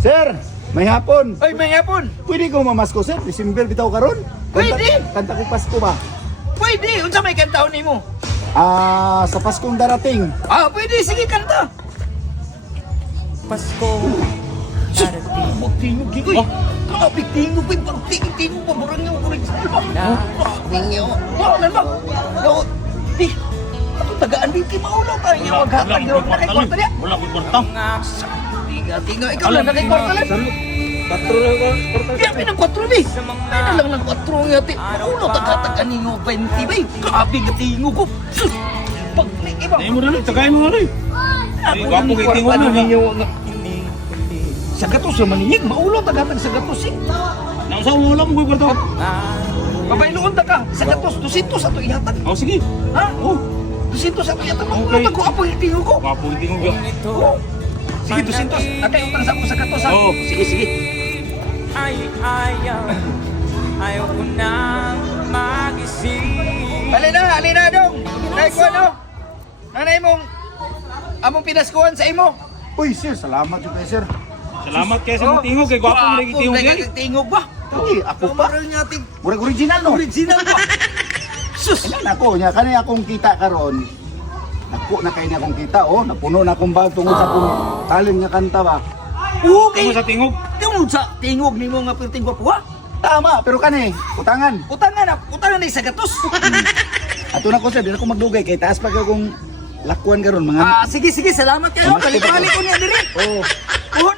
Sir, may hapon. Ay, may hapon. Pwede ko mamasko, sir. December bitaw karon. Pwede. Kanta ko Pasko ba? Pwede. Unsa may kantaon nimo? Sa Paskong darating. Pwede. Sige, kanta. Pasko darating Magtingog, gigoy. Kapit tingog, bay. Pagtingog pa. Murang yung original ba? Tingog. Wala ba? No. Di. Ato tagaan din kay maulo tayo niya. Maghatag yung nakikwarta niya. Wala ko kwarta. Tinga. Ikaw lang nakikwarta lang. Patro lang ko kwarta. Kaya may ng 4 bay. Ay na lang ng 4 nga ti. Ulo tagatagan ninyo 20 bay. Grabe nga tingog ko. Sus. Pag iba. Ay mo rin, tagay mo rin. Ay, wapo kay tingog na. Sa gatos naman niya. Maulo tagatag sa gatos eh. Nausaw mo lang ko kwarta. Pabayloon ta ka. Sa gatos. 200 ato ihatag. Oh, sige. Ha? 200 ato ihatag. Maulo Okay. tago apo yung tingog ko. Wapo kay tingog yun. Oo. Sige, 200. Atay utang sa ako sa gatos ha. Oo. Sige. Ayaw ko nang magising. Alina dong. Nay ko ano? Nanay mong among pinaskuhan sa imo. Uy, sir, salamat yung kay sir. Salamat kay sa mga tingog. Kay gwapo mo rin tingog yun. Tingog ba? Hindi, ako pa. Maral nga ting Murag original, no? original ba? Sus. Ilan ako niya, kanina akong kita karon. Naku na kayo niya akong kita, oh. Napuno na akong bag tungkol sa akong talim nga kanta ba. Okay. Tungkol sa tingog. Tungod sa tingog nimo nga perting gwapo ha? Tama, pero kani, utangan. Utangan na sa gatos. Ato na ko sir, di na ko magdugay kay taas pa ka kung lakuan karon mga. Sige, salamat kayo. Salamat. Balik ko niya diri. Oh, Puhon.